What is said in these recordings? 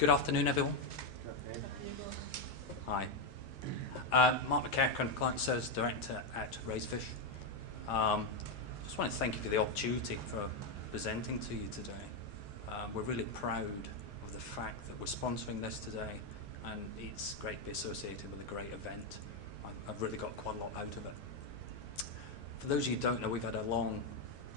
Good afternoon, everyone. Hi. Mark McEachran, Client Service Director at Razorfish. Just want to thank you for the opportunity for presenting to you today. We're really proud of the fact that we're sponsoring this today, and it's great to be associated with a great event. I've really got quite a lot out of it. For those of you who don't know, we've had a long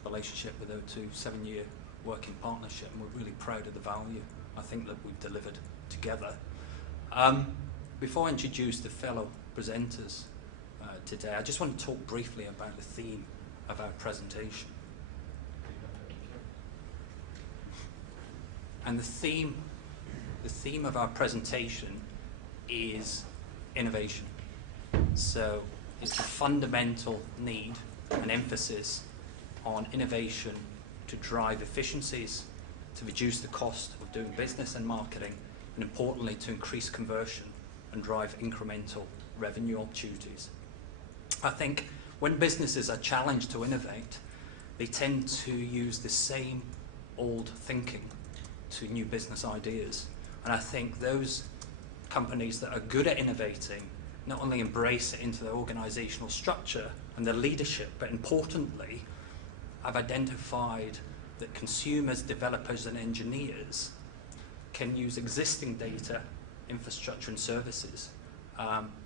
relationship with O2, 7-year working partnership, and we're really proud of the value I think that we've delivered together. Before I introduce the fellow presenters today, I just want to talk briefly about the theme of our presentation. And the theme of our presentation is innovation. So it's a fundamental need and emphasis on innovation to drive efficiencies, to reduce the cost of doing business and marketing, and importantly, to increase conversion and drive incremental revenue opportunities. I think when businesses are challenged to innovate, they tend to use the same old thinking to new business ideas. And I think those companies that are good at innovating not only embrace it into their organizational structure and their leadership, but importantly, have identified that consumers, developers, and engineers can use existing data, infrastructure, and services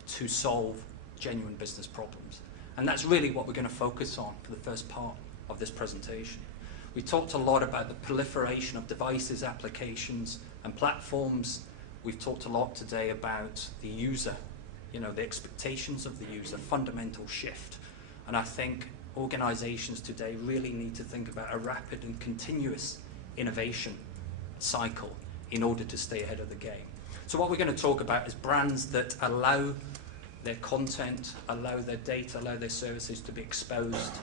to solve genuine business problems. And that's really what we're going to focus on for the first part of this presentation. We talked a lot about the proliferation of devices, applications, and platforms. We've talked a lot today about the user, the expectations of the user, fundamental shift. And I think organizations today really need to think about a rapid and continuous innovation cycle in order to stay ahead of the game. So what we're going to talk about is brands that allow their content, allow their data, allow their services to be exposed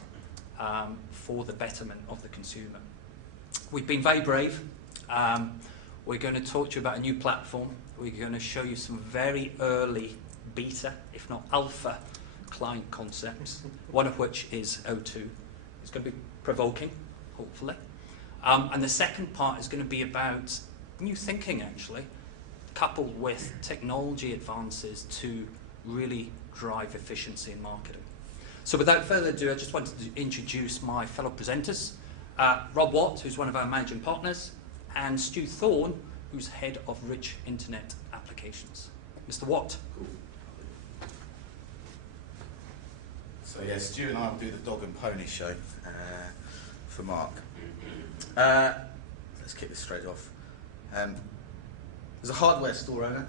for the betterment of the consumer. We've been very brave. We're going to talk to you about a new platform. We're going to show you some very early beta, if not alpha, client concepts, one of which is O2. It's going to be provoking, hopefully. And the second part is going to be about new thinking, actually, coupled with technology advances to really drive efficiency in marketing. So without further ado, I just wanted to introduce my fellow presenters, Rob Watt, who's one of our managing partners, and Stu Thorne, who's head of Rich Internet Applications. Mr. Watt. Cool. So yeah, Stu and I will do the dog and pony show for Mark. Let's kick this straight off. As a hardware store owner,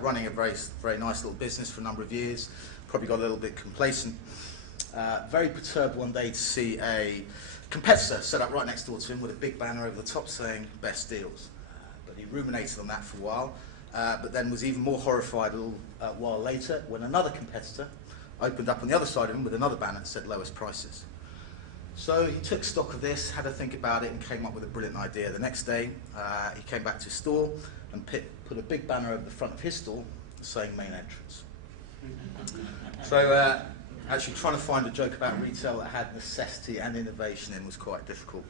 running a very nice little business for a number of years, probably got a little bit complacent. Very perturbed one day to see a competitor set up right next door to him with a big banner over the top saying best deals. But he ruminated on that for a while, but then was even more horrified a little while later when another competitor opened up on the other side of him with another banner that said lowest prices. So he took stock of this, had a think about it, and came up with a brilliant idea. The next day, he came back to his store and put a big banner over the front of his store saying main entrance. So actually trying to find a joke about retail that had necessity and innovation in was quite difficult.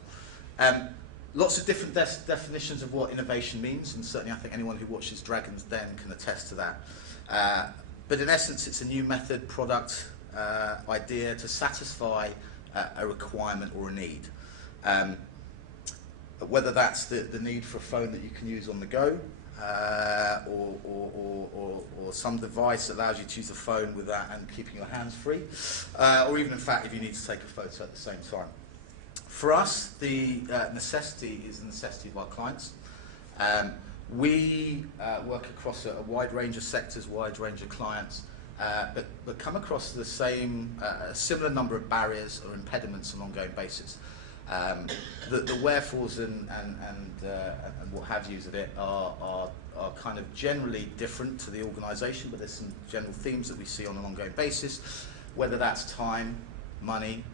Lots of different definitions of what innovation means, and certainly I think anyone who watches Dragon's Den can attest to that. But in essence, it's a new method, product, idea to satisfy a requirement or a need. Whether that's the need for a phone that you can use on the go, or some device that allows you to use the phone with that and keeping your hands free, or even in fact if you need to take a photo at the same time. For us, the necessity is the necessity of our clients. We work across a wide range of sectors, wide range of clients, but come across the same, similar number of barriers or impediments on an ongoing basis. The wherefores and what have yous of it are kind of generally different to the organisation, but there's some general themes that we see on an ongoing basis, whether that's time, money,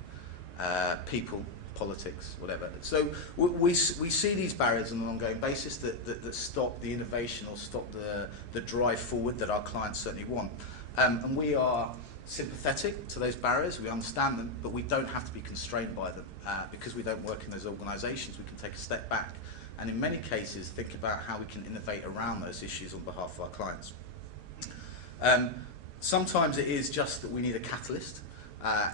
people, politics, whatever. So we see these barriers on an ongoing basis that stop the innovation or stop the drive forward that our clients certainly want. And we are sympathetic to those barriers, we understand them, but we don't have to be constrained by them because we don't work in those organisations. We can take a step back and in many cases think about how we can innovate around those issues on behalf of our clients. Sometimes it is just that we need a catalyst.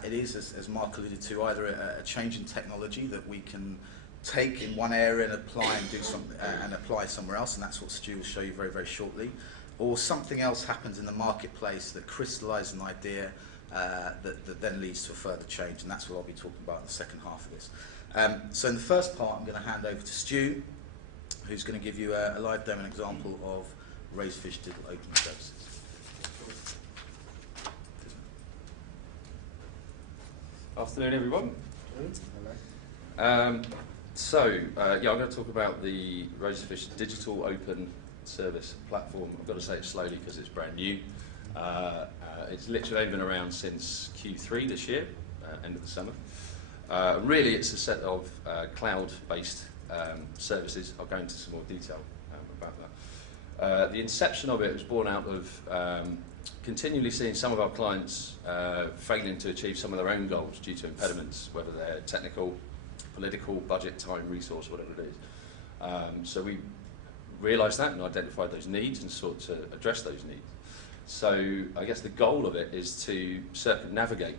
It is, as Mark alluded to, either a change in technology that we can take in one area and apply and do something and apply somewhere else, and that's what Stu will show you very, very shortly. Or something else happens in the marketplace that crystallises an idea that then leads to a further change, and that's what I'll be talking about in the second half of this. So in the first part, I'm going to hand over to Stu, who's going to give you a live demo and example of Razorfish Digital Open Services. Afternoon, everyone. Hello. I'm going to talk about the Razorfish Digital Open Service platform. I've got to say it slowly because it's brand new. It's literally only been around since Q3 this year, end of the summer. Really, it's a set of cloud-based services. I'll go into some more detail about that. The inception of it was born out of continually seeing some of our clients failing to achieve some of their own goals due to impediments, whether they're technical, political, budget, time, resource, whatever it is. So we realised that and identified those needs and sought to address those needs. So I guess the goal of it is to circumnavigate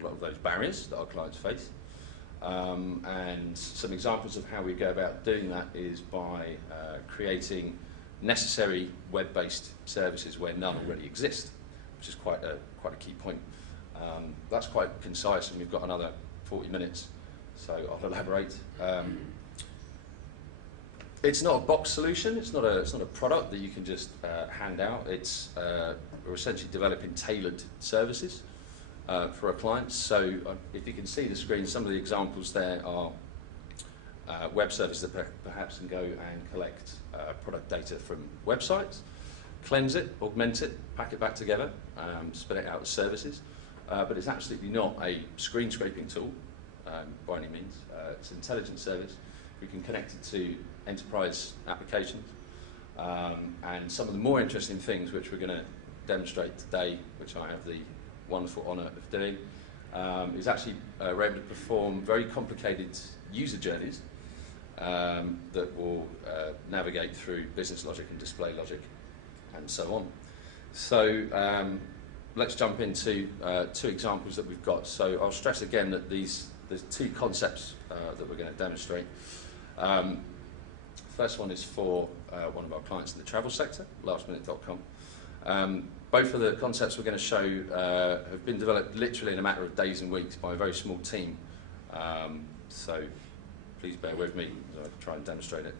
a lot of those barriers that our clients face. And some examples of how we go about doing that is by creating necessary web-based services where none already exist, which is quite a key point. That's quite concise, and we've got another 40 minutes, so I'll elaborate. It's not a box solution. It's not a product that you can just hand out. We're essentially developing tailored services for our clients. So if you can see the screen, some of the examples there are web services that perhaps can go and collect product data from websites, cleanse it, augment it, pack it back together, spit it out as services. But it's absolutely not a screen scraping tool by any means. It's an intelligent service. We can connect it to enterprise applications. And some of the more interesting things which we're going to demonstrate today, which I have the wonderful honour of doing, is actually we're able to perform very complicated user journeys that will navigate through business logic and display logic and so on. So let's jump into two examples that we've got. So I'll stress again that there's two concepts that we're going to demonstrate. First one is for one of our clients in the travel sector, lastminute.com. Both of the concepts we're going to show have been developed literally in a matter of days and weeks by a very small team. So please bear with me as I try and demonstrate it.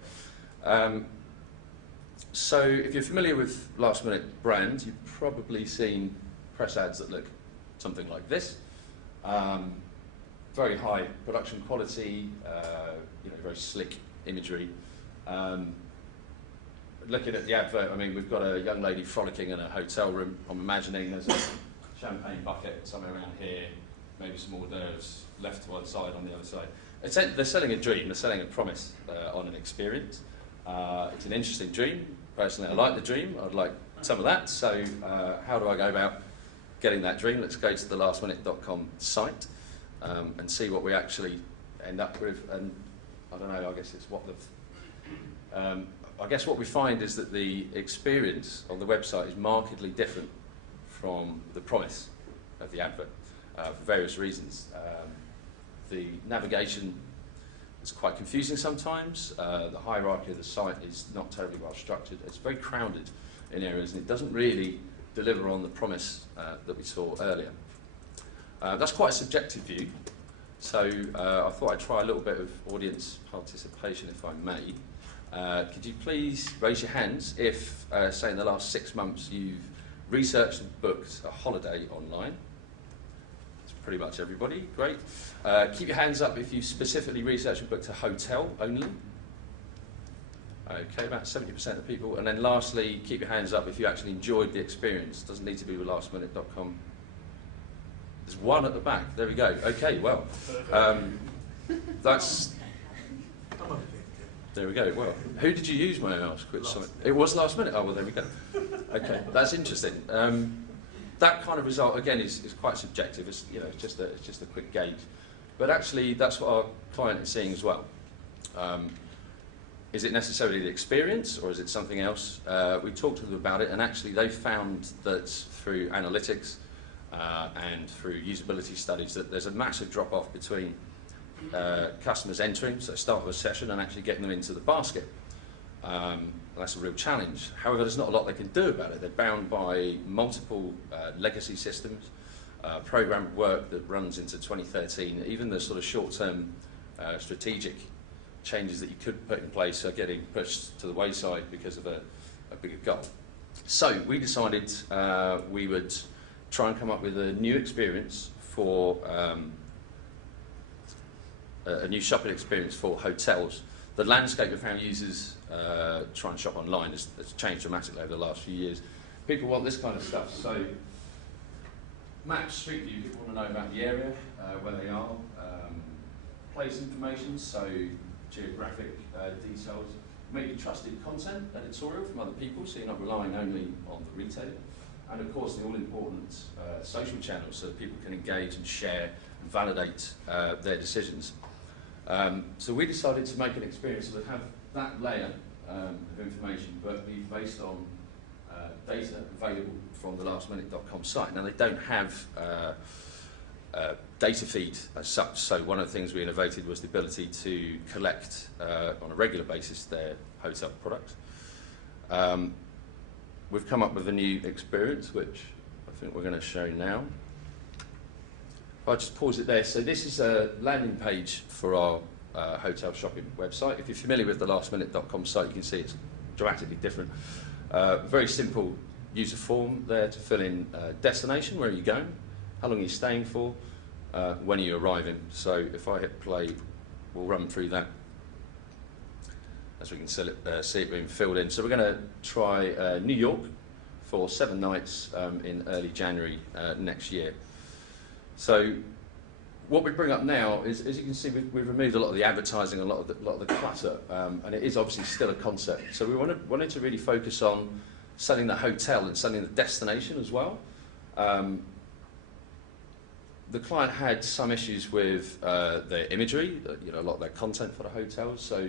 So if you're familiar with Last Minute brand, you've probably seen press ads that look something like this. Very high production quality, very slick imagery. Looking at the advert, I mean, we've got a young lady frolicking in a hotel room. I'm imagining there's a champagne bucket somewhere around here, maybe some hors d'oeuvres left to one side on the other side. They're selling a dream, they're selling a promise on an experience. It's an interesting dream. Personally, I like the dream. I'd like some of that. So how do I go about getting that dream? Let's go to the lastminute.com site and see what we actually end up with. And I don't know, I guess it's what I guess what we find is that the experience on the website is markedly different from the promise of the advert for various reasons. The navigation is quite confusing sometimes. The hierarchy of the site is not terribly well structured. It's very crowded in areas, and it doesn't really deliver on the promise that we saw earlier. That's quite a subjective view, so I thought I'd try a little bit of audience participation, if I may. Could you please raise your hands if, say, in the last 6 months you've researched and booked a holiday online? It's pretty much everybody, great. Keep your hands up if you specifically researched and booked a hotel only. Okay, about 70% of people. And then lastly, keep your hands up if you actually enjoyed the experience. Doesn't need to be with lastminute.com. There's one at the back, there we go. Okay, well, that's... There we go. Well, who did you use, may I ask? It was Last Minute. Oh, well, there we go. Okay, that's interesting. That kind of result again is quite subjective. It's just a quick gauge, but actually that's what our client is seeing as well. Is it necessarily the experience, or is it something else? We talked to them about it, and actually they found that through analytics and through usability studies that there's a massive drop-off between customers entering, so start of a session, and actually getting them into the basket. That's a real challenge. However, there's not a lot they can do about it. They're bound by multiple legacy systems, program work that runs into 2013, even the sort of short-term strategic changes that you could put in place are getting pushed to the wayside because of a bigger goal. So we decided we would try and come up with a new experience for a new shopping experience for hotels. The landscape of how users try and shop online has changed dramatically over the last few years. People want this kind of stuff. So maps, street view, people want to know about the area, where they are, place information, so geographic details, maybe trusted content, editorial from other people, so you're not relying only on the retailer, and of course the all-important social channels so that people can engage and share and validate their decisions. So we decided to make an experience that would have that layer of information, but be based on data available from the lastminute.com site. Now they don't have data feed as such, so one of the things we innovated was the ability to collect on a regular basis their hotel products. We've come up with a new experience which I think we're going to show now. If I just pause it there, so this is a landing page for our hotel shopping website. If you're familiar with the lastminute.com site, you can see it's dramatically different. Very simple user form there to fill in destination, where are you going, how long are you staying for, when are you arriving. So if I hit play, we'll run through that as we can see it being filled in. So we're going to try New York for 7 nights in early January next year. So what we bring up now is, as you can see, we've removed a lot of the advertising, a lot of the clutter, and it is obviously still a concept. So we wanted to really focus on selling the hotel and selling the destination as well. The client had some issues with their imagery, a lot of their content for the hotels. So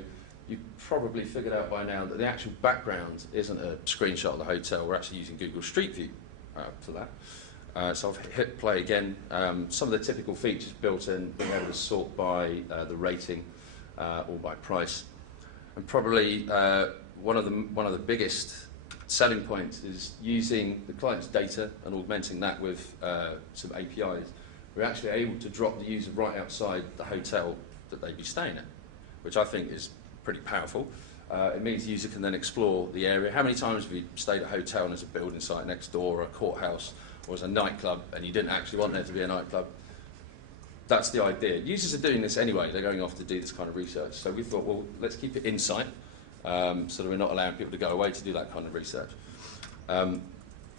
you've probably figured out by now that the actual background isn't a screenshot of the hotel. We're actually using Google Street View for that. So I've hit play again. Some of the typical features built in, being able to sort by the rating or by price. And probably one of the biggest selling points is using the client's data and augmenting that with some APIs. We're actually able to drop the user right outside the hotel that they'd be staying at, which I think is pretty powerful. It means the user can then explore the area. How many times have you stayed at a hotel and there's a building site next door, or a courthouse, or as a nightclub, and you didn't actually want there to be a nightclub? That's the idea. Users are doing this anyway. They're going off to do this kind of research. So we thought, well, let's keep it insight, so that we're not allowing people to go away to do that kind of research. I'll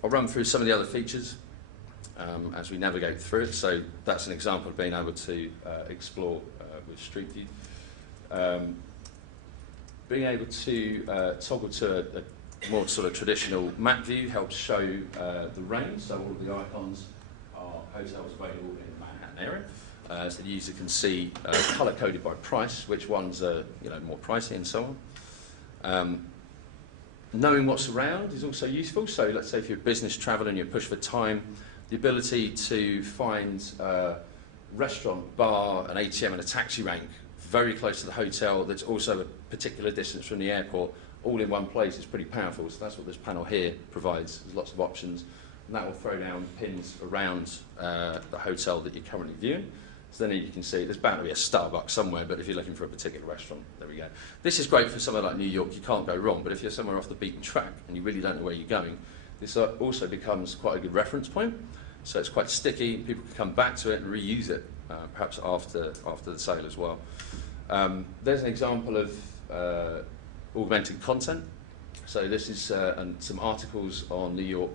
run through some of the other features as we navigate through it. So that's an example of being able to explore with Street View. Being able to toggle to a more sort of traditional map view helps show the range. So all of the icons are hotels available in the Manhattan area. So the user can see colour coded by price, which ones are more pricey and so on. Knowing what's around is also useful. So let's say if you're a business traveller and you're pushed for time, the ability to find a restaurant, bar, an ATM and a taxi rank very close to the hotel that's also a particular distance from the airport, all in one place, is pretty powerful. So that's what this panel here provides. There's lots of options, and that will throw down pins around the hotel that you're currently viewing. So then you can see there's bound to be a Starbucks somewhere, but if you're looking for a particular restaurant, there we go. This is great for somewhere like New York. You can't go wrong, but if you're somewhere off the beaten track and you really don't know where you're going, this also becomes quite a good reference point. So it's quite sticky. People can come back to it and reuse it, perhaps after the sale as well. There's an example of augmented content. So this is some articles on New York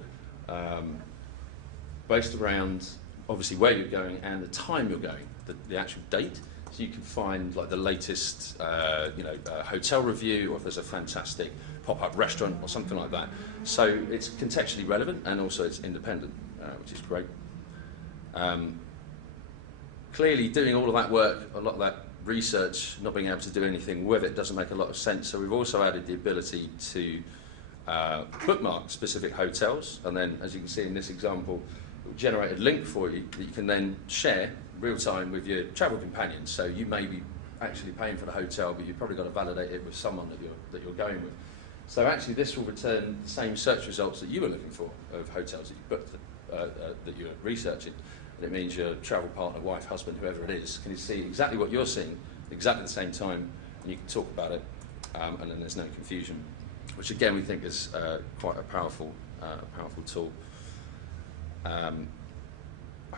based around obviously where you're going and the time you're going, the actual date. So you can find like the latest hotel review, or if there's a fantastic pop-up restaurant or something like that. So it's contextually relevant and also it's independent, which is great. Clearly doing all of that work, a lot of that research, not being able to do anything with it doesn't make a lot of sense. So we've also added the ability to bookmark specific hotels, and then, as you can see in this example, it will generate a link for you that you can then share real time with your travel companions. So you may be actually paying for the hotel, but you've probably got to validate it with someone that you're going with. So actually, this will return the same search results that you were looking for of hotels that you booked, that you're researching. And it means your travel partner, wife, husband, whoever it is, can see exactly what you're seeing, exactly at the same time, and you can talk about it, and then there's no confusion. Which again we think is quite a powerful tool. I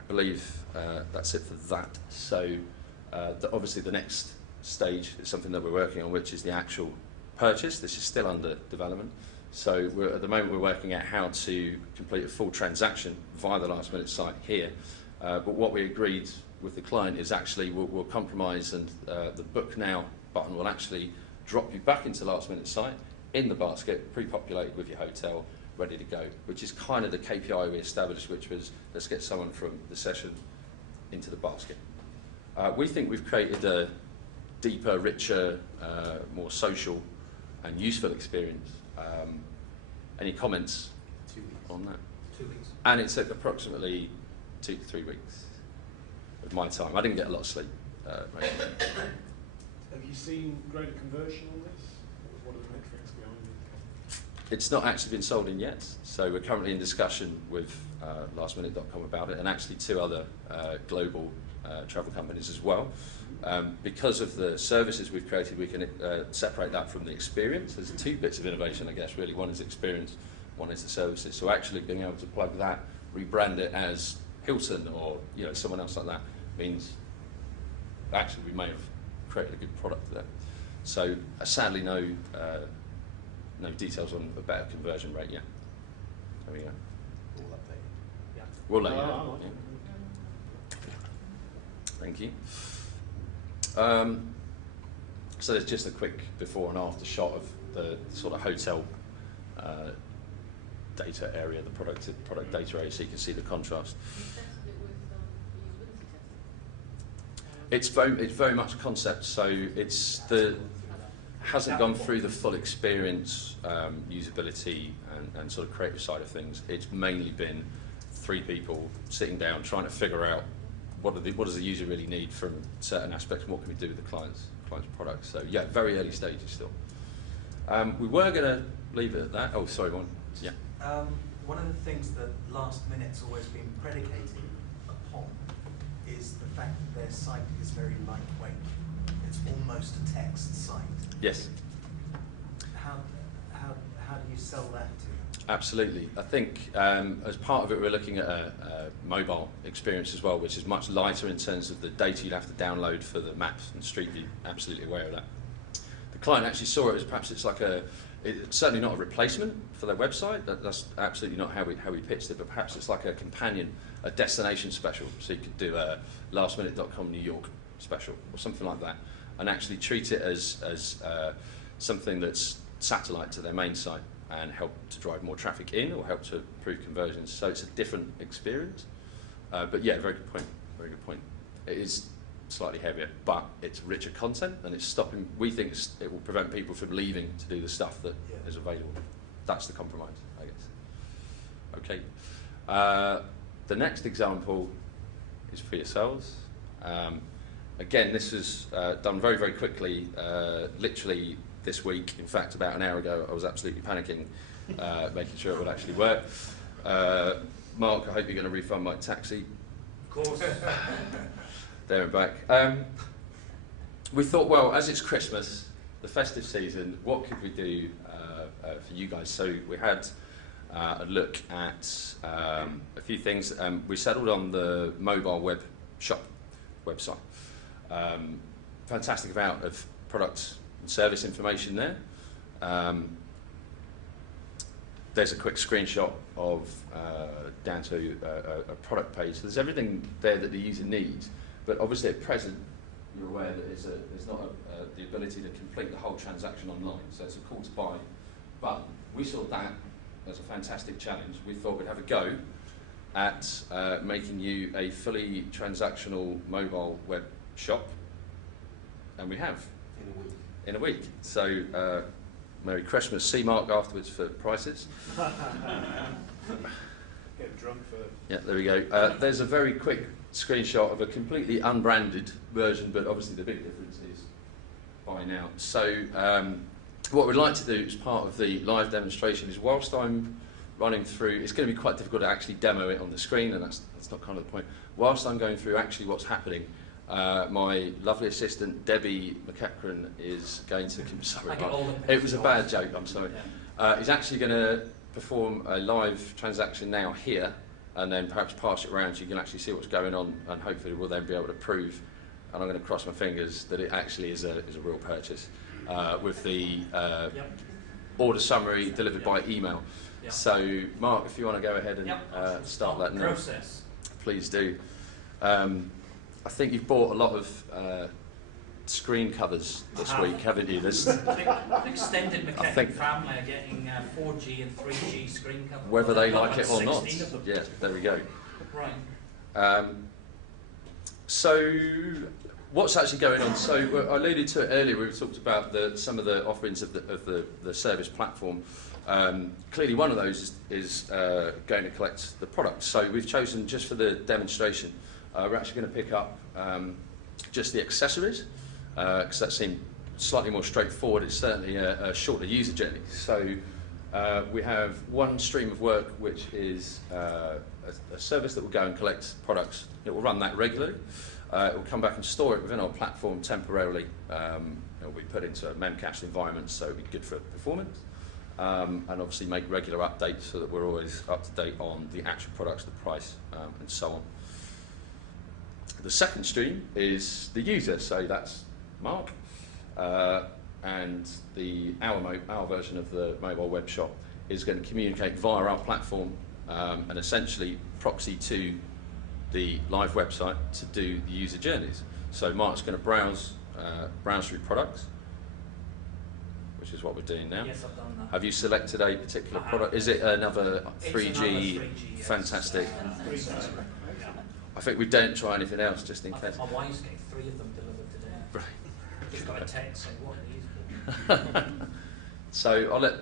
believe that's it for that. So obviously the next stage is something that we're working on, which is the actual purchase. This is still under development. So at the moment we're working out how to complete a full transaction via the last minute site here. But what we agreed with the client is actually we'll compromise, and the book now button will actually drop you back into last minute site in the basket, pre-populated with your hotel, ready to go, which is kind of the KPI we established, which was let's get someone from the session into the basket. We think we've created a deeper, richer, more social and useful experience. Any comments 2 weeks. on that? 2 weeks. And it took approximately 2 to 3 weeks of my time. I didn't get a lot of sleep. Have you seen greater conversion on this? What are the metrics behind it? It's not actually been sold in yet, so we're currently in discussion with lastminute.com about it, and actually 2 other global travel companies as well. Because of the services we've created, we can separate that from the experience. There's 2 bits of innovation, I guess, really. One is experience, one is the services. So actually being able to plug that, rebrand it as Hilton or someone else like that, means actually we may have created a good product there. So sadly no details on a better conversion rate yet. There we go. All updated. Yeah. We'll let you know. Yeah. Thank you. So there's just a quick before and after shot of the sort of hotel data area, the product data area, so you can see the contrast. It's very much a concept, so hasn't gone through the full experience, usability and sort of creative side of things. It's mainly been 3 people sitting down trying to figure out what does the user really need from certain aspects, and what can we do with the client's product. So yeah, very early stages still. We were going to leave it at that. Oh, sorry, one. Yeah. One of the things that Last Minute's always been predicated upon is the fact that their site is very lightweight. It's almost a text site. Yes. How do you sell that to them? Absolutely. I think as part of it, we're looking at a mobile experience as well, which is much lighter in terms of the data you'd have to download for the maps and Street View. Absolutely aware of that. The client actually saw it as perhaps it's like it's certainly not a replacement for their website. That's absolutely not how we pitched it, but perhaps it's like a companion, a destination special. So you could do a lastminute.com New York special or something like that, and actually treat it as something that's satellite to their main site and help to drive more traffic in or help to improve conversions. So it's a different experience. But yeah, very good point. Very good point. It is slightly heavier, but it's richer content, and it's stopping. We think it will prevent people from leaving to do the stuff that is available. That's the compromise, I guess. Okay. The next example is for yourselves. Again, this was done very, very quickly, literally this week. In fact, about an hour ago, I was absolutely panicking, making sure it would actually work. Mark, I hope you're going to refund my taxi. Of course. There and back. We thought, well, as it's Christmas, the festive season, what could we do for you guys? So we had a look at a few things. We settled on the mobile web shop website. Fantastic amount of product and service information there. There's a quick screenshot of down to a product page. So there's everything there that the user needs. But obviously at present, you're aware that there's not the ability to complete the whole transaction online. So it's a call to buy button. We saw that as a fantastic challenge. We thought we'd have a go at making you a fully transactional mobile web shop And we have. In a week. So, Merry Christmas. See Mark afterwards for prices. Get drunk for... Yeah, there we go. There's a very quick screenshot of a completely unbranded version, but obviously the big difference is buy now. So, what we'd like to do as part of the live demonstration is, whilst I'm running through, it's going to be quite difficult to actually demo it on the screen, and that's not kind of the point. Whilst I'm going through actually what's happening, my lovely assistant Debbie McEachran is going to. Sorry, it was a bad joke. I'm sorry. Is actually going to perform a live transaction now here, and then perhaps pass it around so you can actually see what's going on, and hopefully we'll then be able to prove. And I'm going to cross my fingers that it actually is a real purchase with the order summary delivered by email. Yep. So, Mark, if you want to go ahead and start that now, process. Please do. I think you've bought a lot of screen covers this week, haven't you? There's An extended McKechnie family are getting 4G and 3G screen covers. whether they like it or not. Of them. Yeah, there we go. Right. So, what's actually going on? So, I alluded to it earlier. We talked about some of the offerings of the service platform. Clearly, one of those is going to collect the product. So, we've chosen just for the demonstration. We're actually going to pick up just the accessories because that seemed slightly more straightforward. It's certainly a shorter user journey. So we have one stream of work which is a service that will go and collect products. It will run that regularly. It will come back and store it within our platform temporarily. It will be put into a memcached environment, so it will be good for performance. And obviously make regular updates so that we're always up to date on the actual products, the price, and so on. The second stream is the user, so that's Mark, and our version of the mobile web shop is going to communicate via our platform and essentially proxy to the live website to do the user journeys. So Mark's going to browse through products, which is what we're doing now. Yes, I've done that. Have you selected a particular product? Is it another 3G? It's another 3G, yes. Fantastic. I think we don't try anything else just in case. My wife's getting 3 of them delivered today. Right. Just got a text saying, what are these for? So I'll let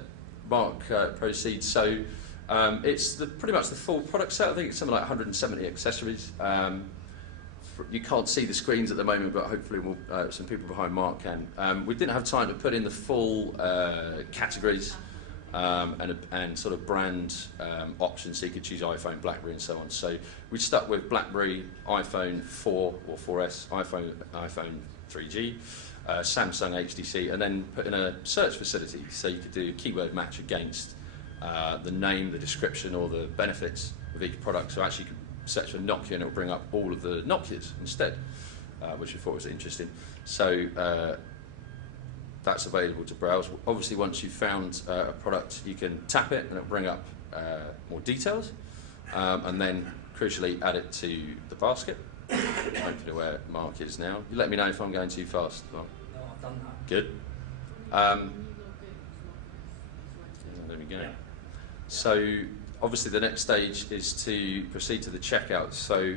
Mark proceed. So it's pretty much the full product set. I think it's something like 170 accessories. You can't see the screens at the moment, but hopefully some people behind Mark can. We didn't have time to put in the full categories and sort of brand options, so you could choose iPhone, BlackBerry and so on. So we stuck with BlackBerry, iPhone 4 or 4S, iPhone 3G, Samsung HTC, and then put in a search facility so you could do a keyword match against the name, the description or the benefits of each product. So actually you could search for Nokia and it will bring up all of the Nokias instead, which we thought was interesting. So that's available to browse. Obviously, once you've found a product, you can tap it and it'll bring up more details, and then crucially add it to the basket. Hopefully where Mark is now. You let me know if I'm going too fast, Mark. No, I've done that. Good. There we go. Yeah. So obviously the next stage is to proceed to the checkout. So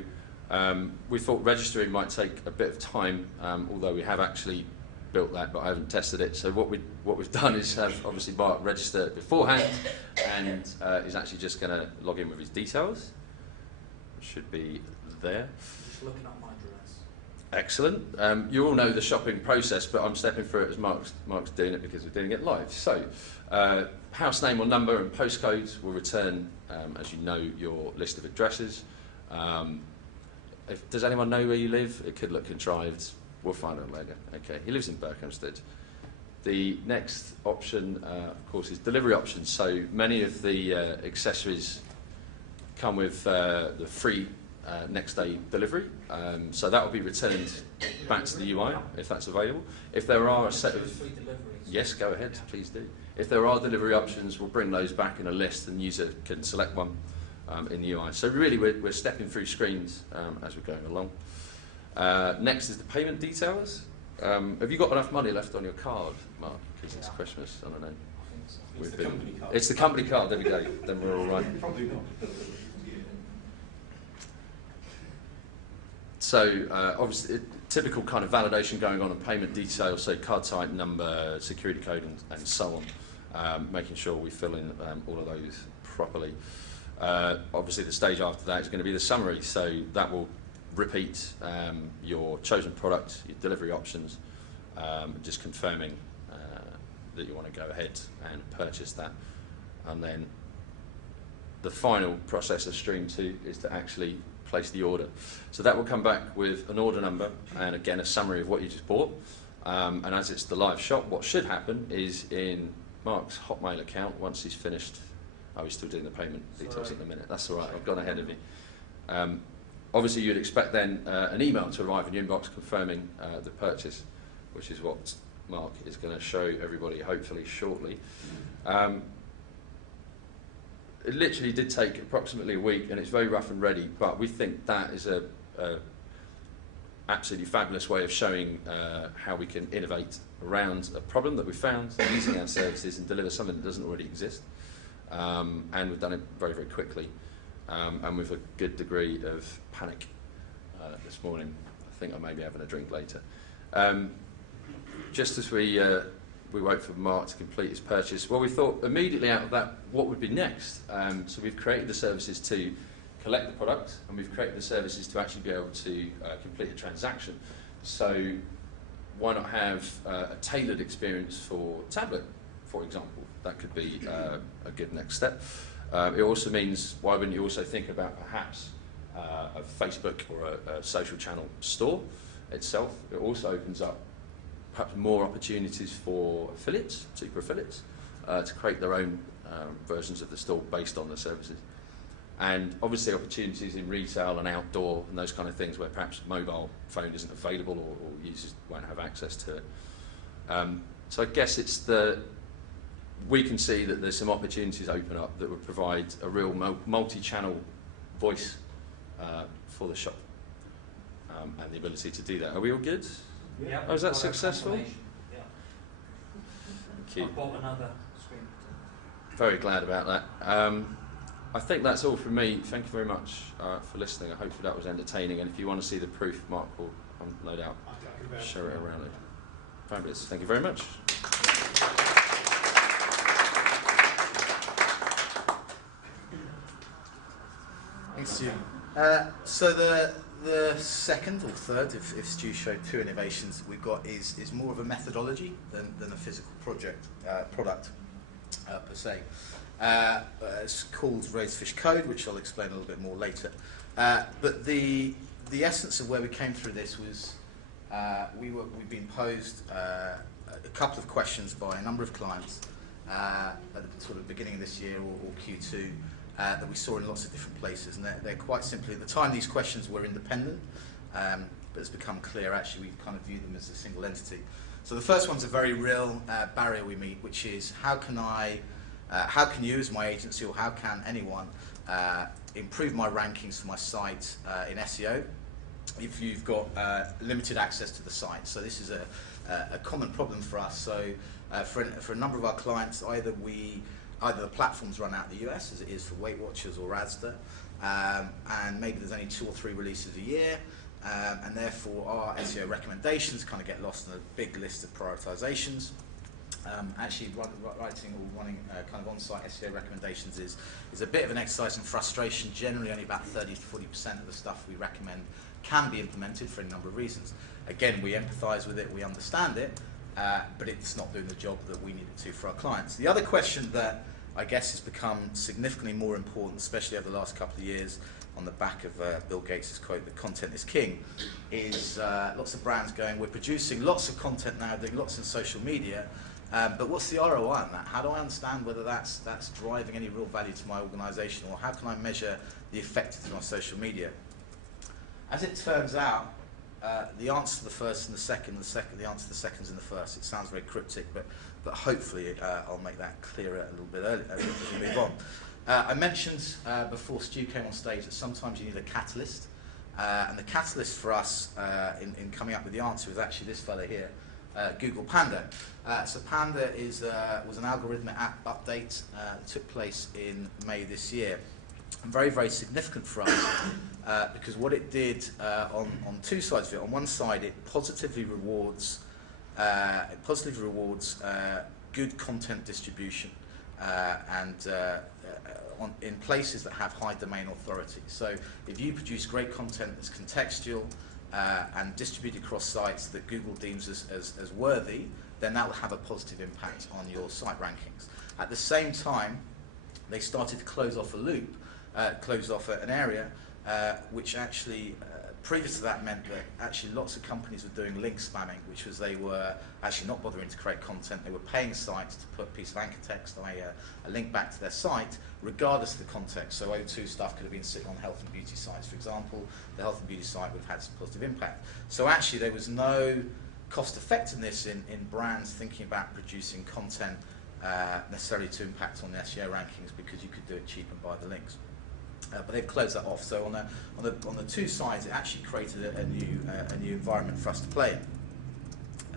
we thought registering might take a bit of time, although we have actually built that, but I haven't tested it. So what we've done is have obviously Mark register beforehand, and he's actually just going to log in with his details. It should be there. Just looking at my dress. Excellent. You all know the shopping process, but I'm stepping through it as Mark's doing it because we're doing it live. So house name or number and postcode will return, as you know, your list of addresses. Does anyone know where you live? It could look contrived. We'll find out later. Okay, he lives in Berkhamsted. The next option, of course, is delivery options. So many of the accessories come with the free next day delivery. So that will be returned back to the UI if that's available. If there are a set of... Free deliveries. Yes, go ahead, please do. If there are delivery options, we'll bring those back in a list and the user can select one in the UI. So really we're stepping through screens as we're going along. Next is the payment details. Have you got enough money left on your card, Mark? Because it's Christmas, I don't know. I think so. It's the company card. It's the company card, there we go. Then we're all right. Probably not. So obviously typical kind of validation going on payment details, so card type, number, security code, and so on, making sure we fill in all of those properly. Obviously, the stage after that is going to be the summary, so that will repeat your chosen product, your delivery options, just confirming that you want to go ahead and purchase that. And then the final process of stream 2 is to actually place the order. So that will come back with an order number and again a summary of what you just bought. And as it's the live shop, what should happen is in Mark's Hotmail account, once he's finished, oh, he's still doing the payment details at the minute. That's all right, I've gone ahead of you. Obviously, you'd expect then an email to arrive in your inbox confirming the purchase, which is what Mark is going to show everybody hopefully shortly. It literally did take approximately a week, and it's very rough and ready, but we think that is a absolutely fabulous way of showing how we can innovate around a problem that we found using our services and deliver something that doesn't already exist. And we've done it very, very quickly, and with a good degree of panic this morning. I think I may be having a drink later. Just as we wait for Mark to complete his purchase, well, we thought immediately out of that, what would be next? So we've created the services to collect the product, and we've created the services to actually be able to complete a transaction. So why not have a tailored experience for tablet, for example? That could be a good next step. It also means, why wouldn't you also think about perhaps a Facebook or a social channel store itself? It also opens up perhaps more opportunities for affiliates, super affiliates, to create their own versions of the store based on the services. And obviously opportunities in retail and outdoor and those kind of things where perhaps mobile phone isn't available or users won't have access to it. So I guess it's we can see that there's some opportunities open up that would provide a real multi-channel voice for the shop and the ability to do that. Are we all good? Yeah. Oh, is that successful? Yeah. Thank you. I bought another screen. Very glad about that. I think that's all from me. Thank you very much for listening. I hope that was entertaining. And if you want to see the proof, Mark will, no doubt, show it around it. Fabulous. Thank you very much. Thanks, Stu. So the second or third, if Stu showed 2 innovations that we've got, is more of a methodology than a physical product per se. It's called Razorfish Code, which I'll explain a little bit more later. But the essence of where we came through this was we've been posed a couple of questions by a number of clients at the sort of beginning of this year or Q2 that we saw in lots of different places, and they're quite simply, at the time these questions were independent, but it's become clear actually we kind of view them as a single entity. So the first one's a very real barrier we meet, which is how can you as my agency, or how can anyone improve my rankings for my site in SEO if you've got limited access to the site? So this is a common problem for us. So for a number of our clients, either the platforms run out the US, as it is for Weight Watchers or Asda, and maybe there's only 2 or 3 releases a year, and therefore our SEO recommendations kind of get lost in a big list of prioritizations. Actually, writing or running kind of on-site SEO recommendations is a bit of an exercise in frustration. Generally, only about 30 to 40% of the stuff we recommend can be implemented for a number of reasons. Again, we empathise with it, we understand it, but it's not doing the job that we need it to for our clients. The other question that I guess has become significantly more important, especially over the last couple of years, on the back of Bill Gates' quote that content is king, is lots of brands going, we're producing lots of content now, doing lots in social media, but what's the ROI on that? How do I understand whether that's driving any real value to my organisation, or how can I measure the effectiveness of my social media? As it turns out, the answer to the first and the second, the answer to the second and the first. It sounds very cryptic, but hopefully I'll make that clearer a little bit earlier as we move on. I mentioned before Stu came on stage that sometimes you need a catalyst, and the catalyst for us in coming up with the answer is actually this fella here, Google Panda. So Panda was an algorithmic app update that took place in May this year. and very, very significant for us because what it did on two sides of it. On one side, it positively rewards good content distribution in places that have high domain authority. So if you produce great content that's contextual and distributed across sites that Google deems as worthy, then that will have a positive impact on your site rankings. At the same time, they started to close off a loop, close off an area, which actually, previous to that, meant that actually lots of companies were doing link spamming, which was they were actually not bothering to create content. They were paying sites to put a piece of anchor text, i.e. a link back to their site, regardless of the context. So O2 stuff could have been sitting on health and beauty sites, for example. The health and beauty site would have had some positive impact. So actually there was no cost effectiveness in brands thinking about producing content necessarily to impact on the SEO rankings, because you could do it cheap and buy the links. But they've closed that off. So on the two sides, it actually created a new environment for us to play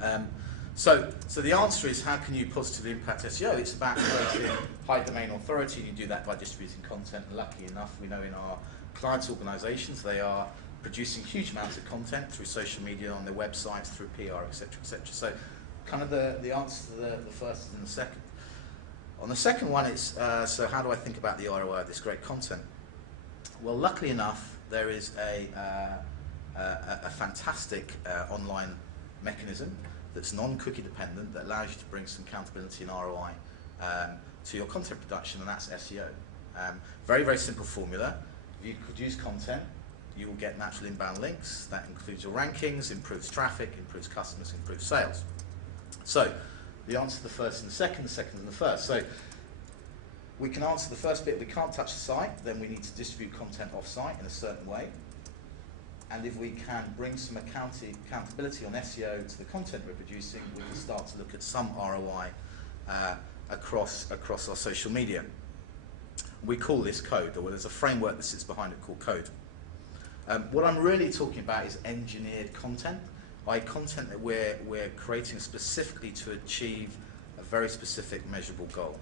in. So the answer is, how can you positively impact SEO? It's about creating high domain authority, and you do that by distributing content. Lucky enough, we know in our clients' organisations they are producing huge amounts of content through social media, on their websites, through PR, etc., etc. So kind of the answer to the first and the second. On the second one, it's so how do I think about the ROI of this great content? Well, luckily enough, there is a fantastic online mechanism that's non-cookie dependent that allows you to bring some accountability and ROI to your content production, and that's SEO. Very, very simple formula. If you produce content, you will get natural inbound links. That includes your rankings, improves traffic, improves customers, improves sales. So the answer to the first and the second and the first. So we can answer the first bit. We can't touch the site, then we need to distribute content off-site in a certain way. And if we can bring some accountability on SEO to the content we're producing, we can start to look at some ROI across our social media. We call this code, or there's a framework that sits behind it called code. What I'm really talking about is engineered content, by content that we're creating specifically to achieve a very specific measurable goal.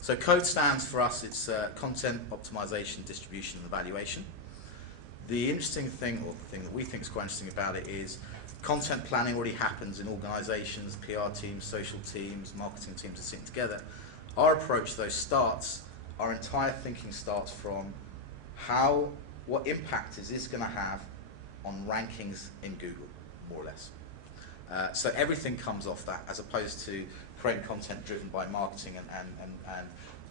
So code stands for us, it's content optimization, distribution, and evaluation. The interesting thing, or the thing that we think is quite interesting about it, is content planning already happens in organizations, PR teams, social teams, marketing teams are sitting together. Our approach, though, our entire thinking starts from what impact is this going to have on rankings in Google, more or less. So everything comes off that, as opposed to creating content driven by marketing and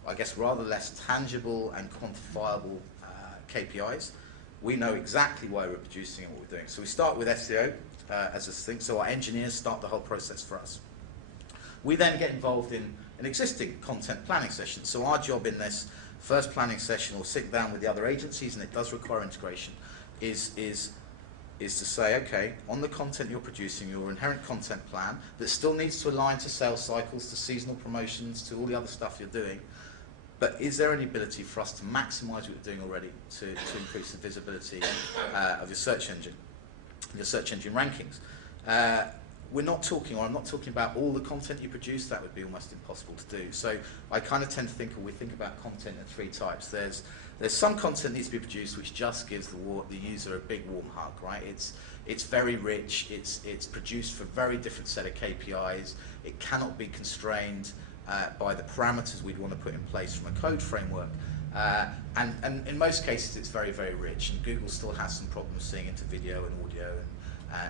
I guess rather less tangible and quantifiable KPIs. We know exactly why we're producing and what we're doing. So we start with SEO as a thing, so our engineers start the whole process for us. We then get involved in an existing content planning session. So our job in this first planning session, or sit down with the other agencies, and it does require integration, is to say, okay, on the content you're producing, your inherent content plan that still needs to align to sales cycles, to seasonal promotions, to all the other stuff you're doing, but is there any ability for us to maximize what you're doing already to increase the visibility of your search engine rankings? I'm not talking about all the content you produce. That would be almost impossible to do. So I kind of tend to think, or we think about content in three types. There's some content that needs to be produced which just gives the user a big warm hug, right? It's very rich. It's produced for a very different set of KPIs. It cannot be constrained by the parameters we'd want to put in place from a code framework. And in most cases, it's very, very rich. And Google still has some problems seeing into video and audio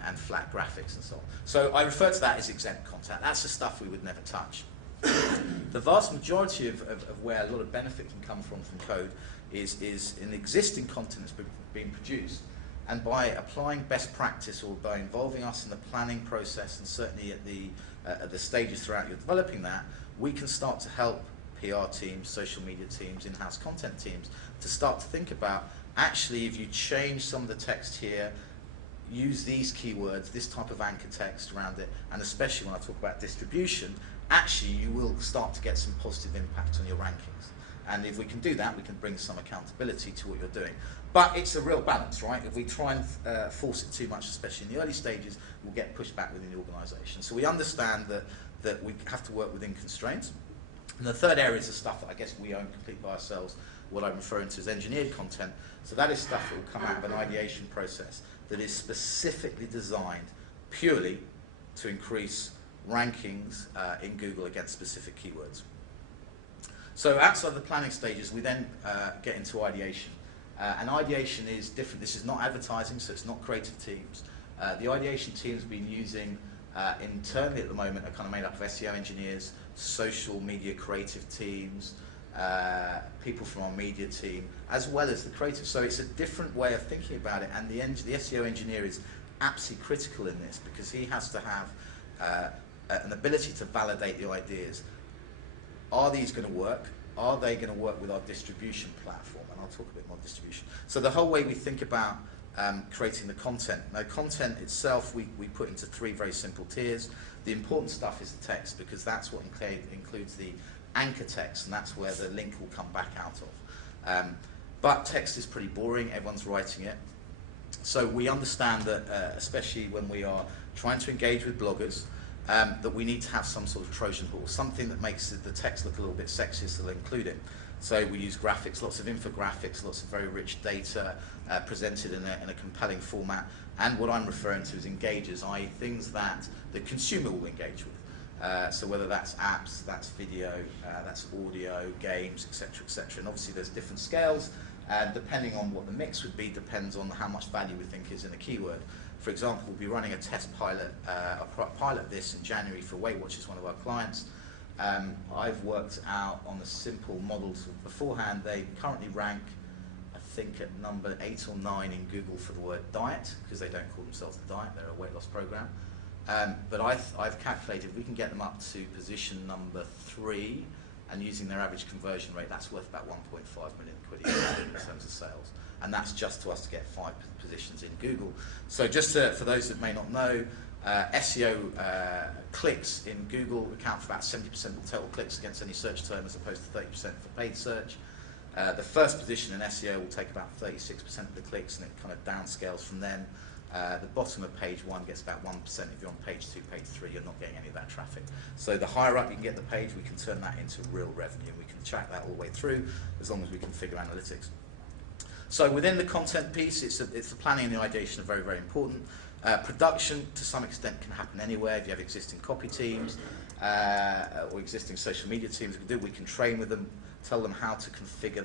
and flat graphics and so on. So I refer to that as exempt content. That's the stuff we would never touch. The vast majority of where a lot of benefit can come from code is in existing content that's being produced. And by applying best practice, or by involving us in the planning process, and certainly at the stages throughout you're developing that, we can start to help PR teams, social media teams, in-house content teams to start to think about, actually, if you change some of the text here, use these keywords, this type of anchor text around it, and especially when I talk about distribution, actually you will start to get some positive impact on your rankings. And if we can do that, we can bring some accountability to what you're doing. But it's a real balance, right? If we try and force it too much, especially in the early stages, we'll get pushed back within the organisation. So we understand that we have to work within constraints. And the third area is the stuff that I guess we own completely by ourselves, what I'm referring to as engineered content. So that is stuff that will come out of an ideation process that is specifically designed purely to increase rankings in Google against specific keywords. So outside the planning stages, we then get into ideation. And ideation is different. This is not advertising, so it's not creative teams. The ideation team's been using internally at the moment are kind of made up of SEO engineers, social media creative teams, people from our media team, as well as the creative. So it's a different way of thinking about it, and the SEO engineer is absolutely critical in this because he has to have an ability to validate the ideas. Are these going to work? Are they going to work with our distribution platform? And I'll talk a bit more distribution. So the whole way we think about creating the content. Now, content itself, we put into 3 very simple tiers. The important stuff is the text, because that's what includes the anchor text, and that's where the link will come back out of. But text is pretty boring. Everyone's writing it. So we understand that, especially when we are trying to engage with bloggers, that we need to have some sort of Trojan horse, something that makes the text look a little bit sexy, so they'll include it. So we use graphics, lots of infographics, lots of very rich data presented in a compelling format, and what I'm referring to as engagers, i.e. things that the consumer will engage with. So whether that's apps, that's video, that's audio, games, etc., etc. And obviously there's different scales, and depending on what the mix would be, depends on how much value we think is in a keyword. For example, we'll be running a test pilot, pilot this in January for Weight Watchers, one of our clients. I've worked out on the simple models beforehand. They currently rank, I think, at number 8 or 9 in Google for the word diet, because they don't call themselves a diet, they're a weight loss program. But I've calculated we can get them up to position number 3, and using their average conversion rate, that's worth about 1.5 million quid a year in terms of sales. And that's just to us to get 5 positions in Google. So just for those that may not know, SEO clicks in Google account for about 70% of the total clicks against any search term, as opposed to 30% for paid search. The first position in SEO will take about 36% of the clicks, and it kind of downscales from then. The bottom of page 1 gets about 1%. If you're on page 2, page 3, you're not getting any of that traffic. So the higher up you can get the page, we can turn that into real revenue. We can track that all the way through, as long as we can figure analytics. So within the content piece, it's the planning and the ideation are very, very important. Production, to some extent, can happen anywhere. If you have existing copy teams or existing social media teams, we can train with them, tell them how to configure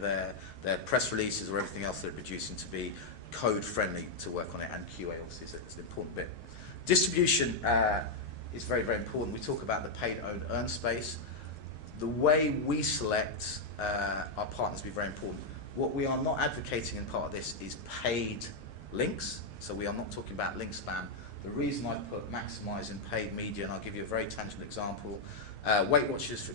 their press releases or everything else they're producing to be code-friendly to work on it, and QA obviously is an important bit. Distribution is very, very important. We talk about the paid, owned, earned space. The way we select our partners will be very important. What we are not advocating in part of this is paid links, so we are not talking about link spam. The reason I put maximise in paid media, and I'll give you a very tangible example, Weight Watchers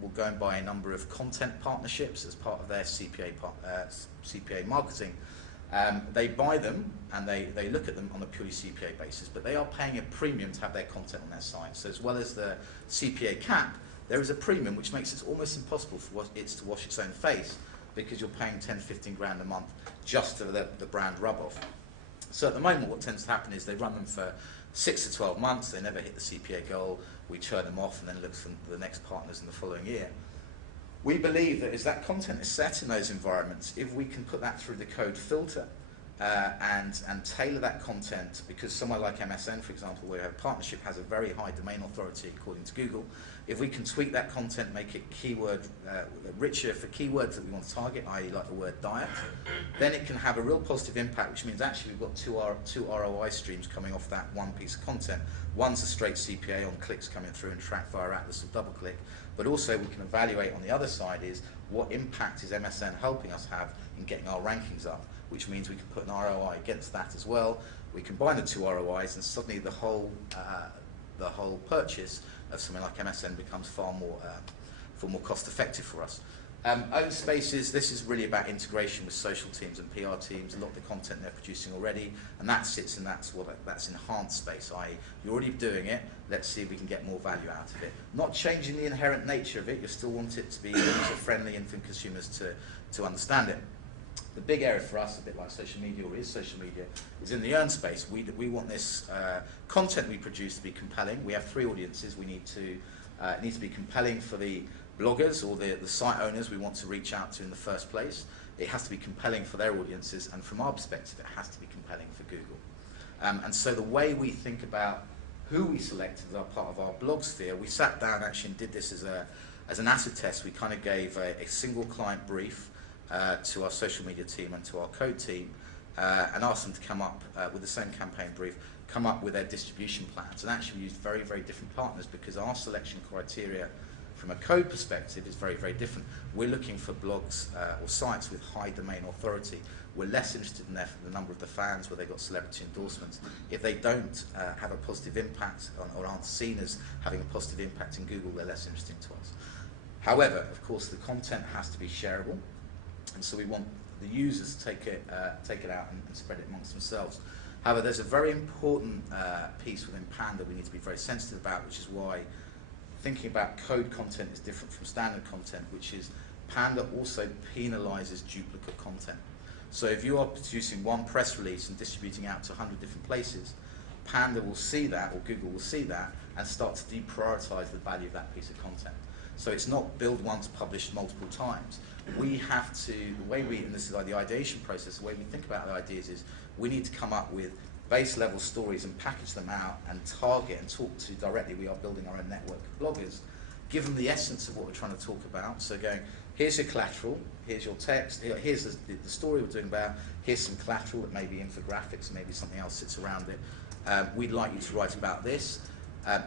will go and buy a number of content partnerships as part of their CPA marketing. They buy them and they look at them on a purely CPA basis, but they are paying a premium to have their content on their site. So as well as the CPA cap, there is a premium which makes it almost impossible for it to wash its own face, because you're paying 10, 15 grand a month just for the brand rub-off. So at the moment what tends to happen is they run them for 6 to 12 months, they never hit the CPA goal, we churn them off and then look for the next partners in the following year. We believe that as that content is set in those environments, if we can put that through the code filter and tailor that content, because somewhere like MSN, for example, where we have a partnership, has a very high domain authority according to Google, if we can tweak that content, make it keyword richer for keywords that we want to target, i.e. like the word diet, then it can have a real positive impact, which means actually we've got two ROI streams coming off that one piece of content. One's a straight CPA on clicks coming through and tracked via Atlas or DoubleClick, but also we can evaluate on the other side is what impact is MSN helping us have in getting our rankings up, which means we can put an ROI against that as well. We combine the two ROIs and suddenly the whole purchase of something like MSN becomes far more cost effective for us. Own spaces, this is really about integration with social teams and PR teams, a lot of the content they're producing already, and that sits in that's enhanced space, i.e. you're already doing it, let's see if we can get more value out of it. Not changing the inherent nature of it, you still want it to be user-friendly and for consumers to understand it. The big area for us, a bit like social media, or is social media, is in the earn space. We want this content we produce to be compelling. We have 3 audiences. It needs to be compelling for the bloggers or the site owners we want to reach out to in the first place. It has to be compelling for their audiences, and from our perspective, it has to be compelling for Google. And so the way we think about who we selected as our part of our blog sphere, we sat down actually and did this as an acid test. We kind of gave a single client brief to our social media team and to our code team, and asked them to come up with the same campaign brief, come up with their distribution plans. And actually we used very, very different partners because our selection criteria from a code perspective is very, very different. We're looking for blogs or sites with high domain authority. We're less interested in the number of the fans where they've got celebrity endorsements. If they don't have a positive impact or aren't seen as having a positive impact in Google, they're less interesting to us. However, of course, the content has to be shareable, and so we want the users to take it out and spread it amongst themselves. However, there's a very important piece within Panda we need to be very sensitive about, which is why thinking about code content is different from standard content, which is Panda also penalizes duplicate content. So if you are producing one press release and distributing out to 100 different places, Panda will see that, or Google will see that, and start to deprioritize the value of that piece of content. So it's not build once, published multiple times. We have to, the way we, and this is like the ideation process, the way we think about the ideas is we need to come up with base level stories and package them out and target and talk to directly. We are building our own network of bloggers, give them the essence of what we're trying to talk about. So going, here's your collateral, here's your text, here's the story we're doing about, here's some collateral that may be infographics, maybe something else sits around it. We'd like you to write about this,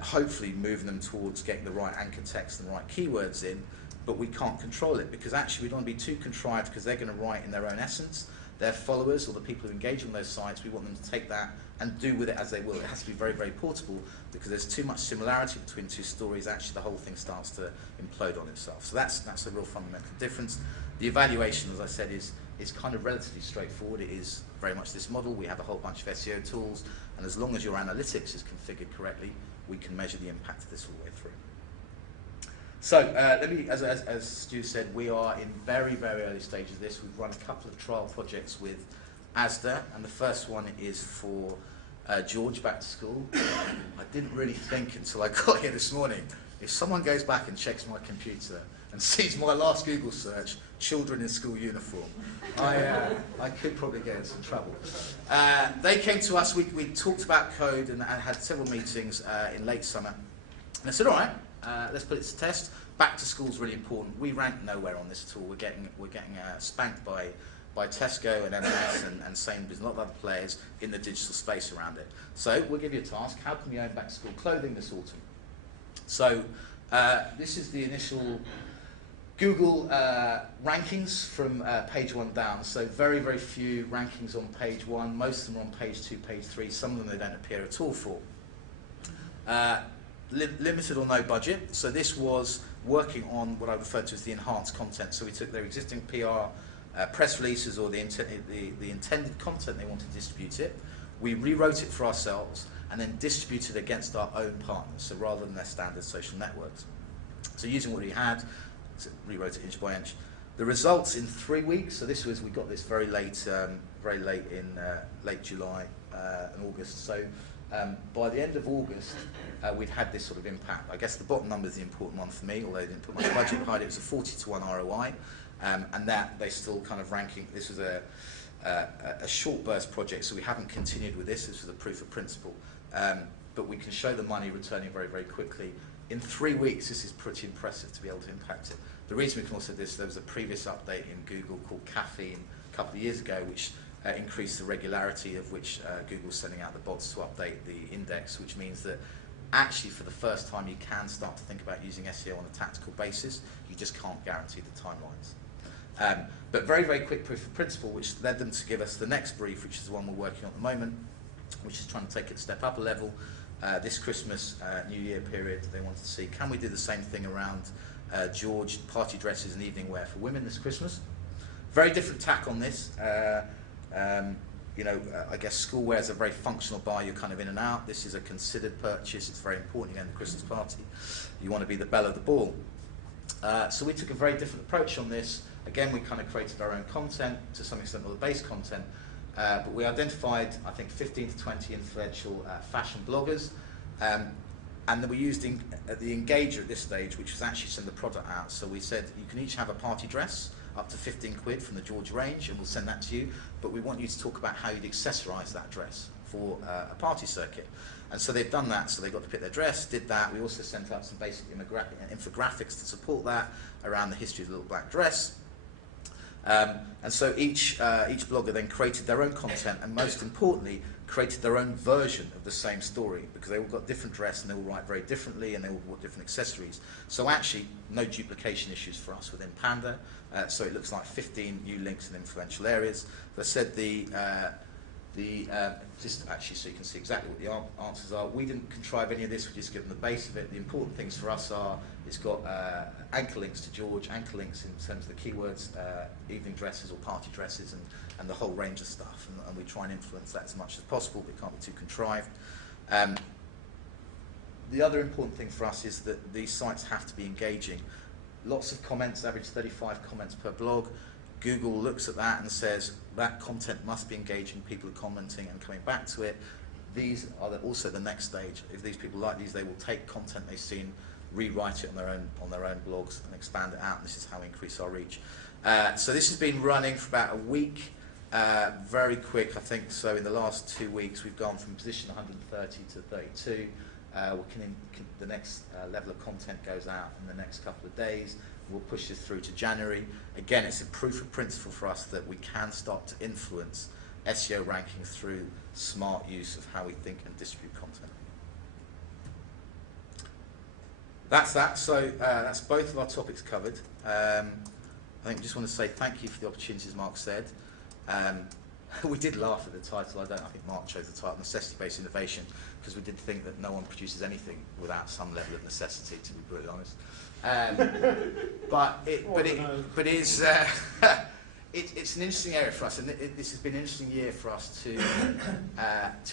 hopefully moving them towards getting the right anchor text and the right keywords in, but we can't control it because actually we don't want to be too contrived because they're going to write in their own essence. Their followers or the people who engage on those sites, we want them to take that and do with it as they will. It has to be very, very portable because there's too much similarity between two stories. Actually, the whole thing starts to implode on itself. So that's a real fundamental difference. The evaluation, as I said, is kind of relatively straightforward. It is very much this model. We have a whole bunch of SEO tools, and as long as your analytics is configured correctly, we can measure the impact of this all the way through. So let me, as Stu said, we are in very, very early stages of this. We've run a couple of trial projects with Asda, and the first one is for George back to school. I didn't really think until I got here this morning, if someone goes back and checks my computer and sees my last Google search, children in school uniform, I could probably get in some trouble. They came to us, we talked about code and had several meetings in late summer. And I said, all right, let's put it to test. Back to school is really important. We rank nowhere on this at all. We're getting spanked by Tesco and M&S and Sainsbury's and a lot of other players in the digital space around it. So we'll give you a task. How can we own back to school clothing this autumn? So this is the initial Google rankings from page 1 down. So very, very few rankings on page 1. Most of them are on page 2, page 3. Some of them they don't appear at all for. Limited or no budget. So this was working on what I refer to as the enhanced content. So we took their existing PR press releases or the intended content they wanted to distribute it. We rewrote it for ourselves and then distributed against our own partners. So rather than their standard social networks. So using what we had, rewrote it inch by inch. The results in 3 weeks. So this was, we got this very late in late July and August. So by the end of August, we'd had this sort of impact. I guess the bottom number is the important one for me, although they didn't put much budget behind it. It was a 40-to-1 ROI, and that they still kind of ranking. This was a short burst project, so we haven't continued with this. This was a proof of principle, but we can show the money returning very, very quickly. In 3 weeks, this is pretty impressive to be able to impact it. The reason we can also do this, there was a previous update in Google called Caffeine a couple of years ago, which increased the regularity of which Google's sending out the bots to update the index, which means that actually for the first time you can start to think about using SEO on a tactical basis. You just can't guarantee the timelines. But very, very quick proof of principle, which led them to give us the next brief, which is the one we're working on at the moment, which is trying to take it a step up a level. This Christmas, New Year period, they wanted to see, can we do the same thing around George party dresses and evening wear for women this Christmas? Very different tack on this. I guess school wear is a very functional buy. You're kind of in and out. This is a considered purchase. It's very important. You're in the Christmas party. You want to be the belle of the ball. So we took a very different approach on this. Again, we kind of created our own content, to some extent, all the base content. But we identified, I think, 15 to 20 influential fashion bloggers. And then we used the engager at this stage, which was actually send the product out. So we said you can each have a party dress up to 15 quid from the George range, and we'll send that to you. But we want you to talk about how you'd accessorize that dress for a party circuit. And so they've done that. So they got to pick their dress, did that. We also sent out some basic infographics to support that around the history of the little black dress. And so each blogger then created their own content, and most importantly, created their own version of the same story, because they all got different dress and they all write very differently and they all bought different accessories. So actually, no duplication issues for us within Panda. So it looks like 15 new links in influential areas. As I said, just actually so you can see exactly what the answers are. We didn't contrive any of this, we just given the base of it. The important things for us are, it's got anchor links to George, anchor links in terms of the keywords, evening dresses or party dresses, and the whole range of stuff. And we try and influence that as much as possible, but it can't be too contrived. The other important thing for us is that these sites have to be engaging. Lots of comments, average 35 comments per blog. Google looks at that and says that content must be engaging, people are commenting and coming back to it. These are also the next stage. If these people like these, they will take content they've seen, rewrite it on their own blogs and expand it out, and this is how we increase our reach. So this has been running for about a week, very quick, I think. So in the last 2 weeks, we've gone from position 130 to 32. The next level of content goes out in the next couple of days. We'll push this through to January. Again, it's a proof of principle for us that we can start to influence SEO ranking through smart use of how we think and distribute content. That's that. So that's both of our topics covered. I think we just want to say thank you for the opportunities Mark said. We did laugh at the title. I think Mark chose the title, Necessity-Based Innovation, because we did think that no one produces anything without some level of necessity, to be brutally honest. It's an interesting area for us, and this has been an interesting year for us to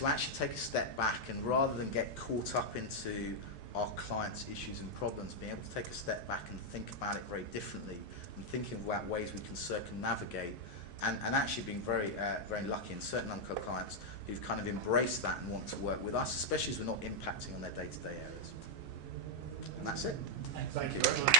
actually take a step back, and rather than get caught up into our clients' issues and problems, being able to take a step back and think about it very differently, and thinking about ways we can circumnavigate, and actually being very lucky in certain number of clients who've kind of embraced that and want to work with us, especially as we're not impacting on their day-to-day areas. And that's it. Thank you very much.